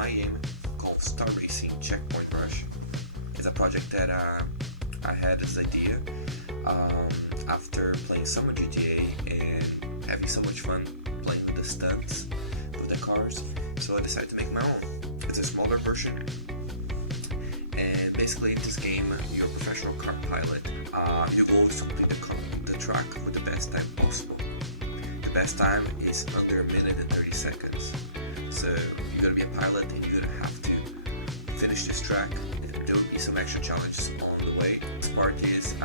my game called Star Racing Checkpoint Rush. It's a project that I had this idea after playing some of GTA and having so much fun playing with the stunts with the cars. So I decided to make my own. It's a smaller version, and basically in this game you're a professional car pilot. Your goal is to complete the track with the best time possible. The best time is under a minute and 30 seconds. So you're gonna be a pilot and you're gonna have to finish this track. There will be some extra challenges on the way. This part is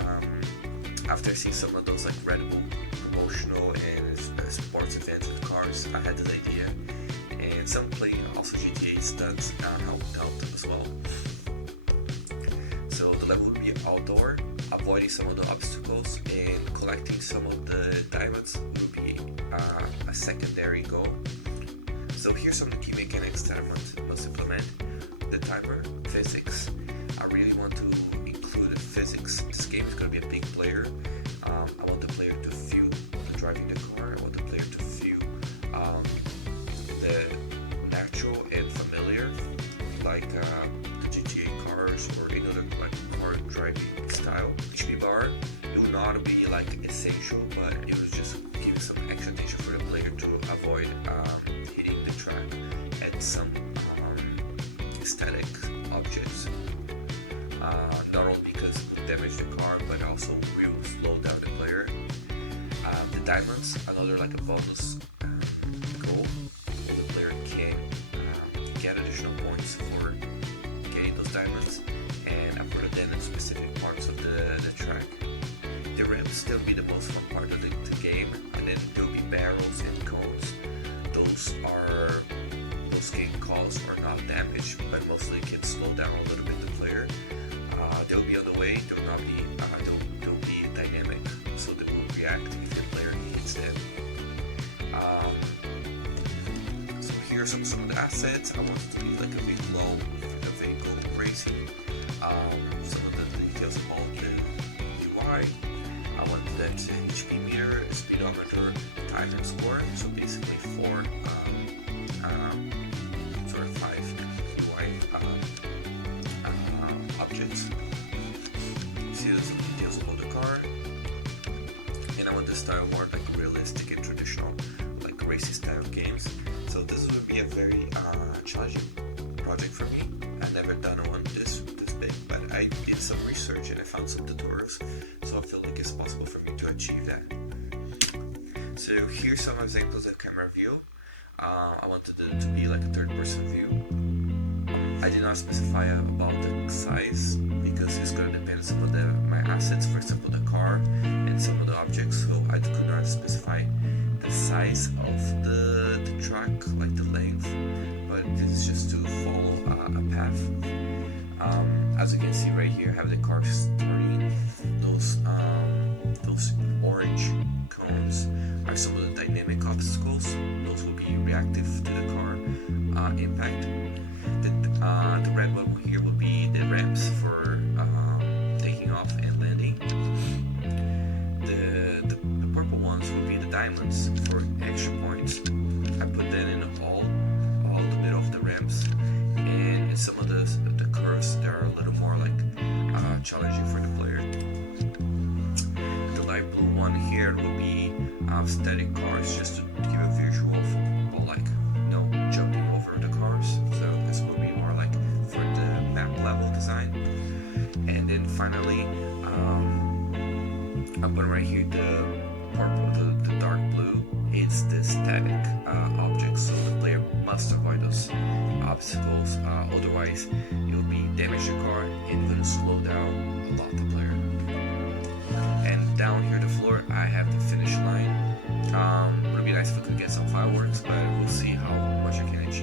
after seeing some of those like Red Bull promotional and sports events with cars, I had this idea, and some play also GTA stunts helped out as well. So the level will be outdoor, avoiding some of the obstacles and collecting some of the diamonds will be a secondary goal. So here's some of the key mechanics that I must implement. The timer, physics. I really want to include physics. This game is going to be a big player. I want the player to feel the driving the car. I want the player to feel the natural and familiar, like the GTA cars or any other like car driving style. HP bar, it will not be like essential, but it will just give some extra attention for the player to avoid hitting the track and some static objects. Not only because it will damage the car, but also will slow down the player. The diamonds, another like a bonus goal. The player can get additional points for getting those diamonds, and I put them in specific parts of the track. The ramps still be the most fun part of the game, and then there will be barrels and cones. Those can cause or not damage, but mostly can slow down a little bit the player. They'll be on the way. They'll not be. They'll be dynamic, so they will react if the player hits them. So here are some of the assets. I want it to be like a vehicle with a vehicle racing. Some of the details about the UI. I want that HP meter, speedometer, time and score. So basically four sort of 5 UI objects. See some details about the car, and I want the style more like realistic and traditional, like racing style games. So this would be a very challenging project for me. I've never done one this big, but I did some research and I found some tutorials, so I feel like it's possible for me to achieve that. So here's some examples of camera view. I wanted it to be like a third-person view. I did not specify about the size because it's going to depend on some of my assets, for example the car and some of the objects, so I could not specify the size of the track, like the length, but this is just to follow a path. As you can see right here, I have the car starting. Those orange cones are some of the dynamic obstacles. Those will be reactive to the car impact. The red one here will be the ramps for taking off and landing. The purple ones will be the diamonds for extra points. I put that in all the middle of the ramps, and in some of the curves that are a little more like challenging for the player. The light blue one here will be static cars, just to give a visual of like jumping over the cars. So this will be more like for the map level design. And then finally, I'm putting right here the purple, the dark blue. It's the static objects, so the player must avoid those obstacles. Otherwise, it will be damage the car and going to slow down a lot the player. And down here the floor, I have the finish line. It would be nice if I could get some fireworks, but we'll see how much I can achieve.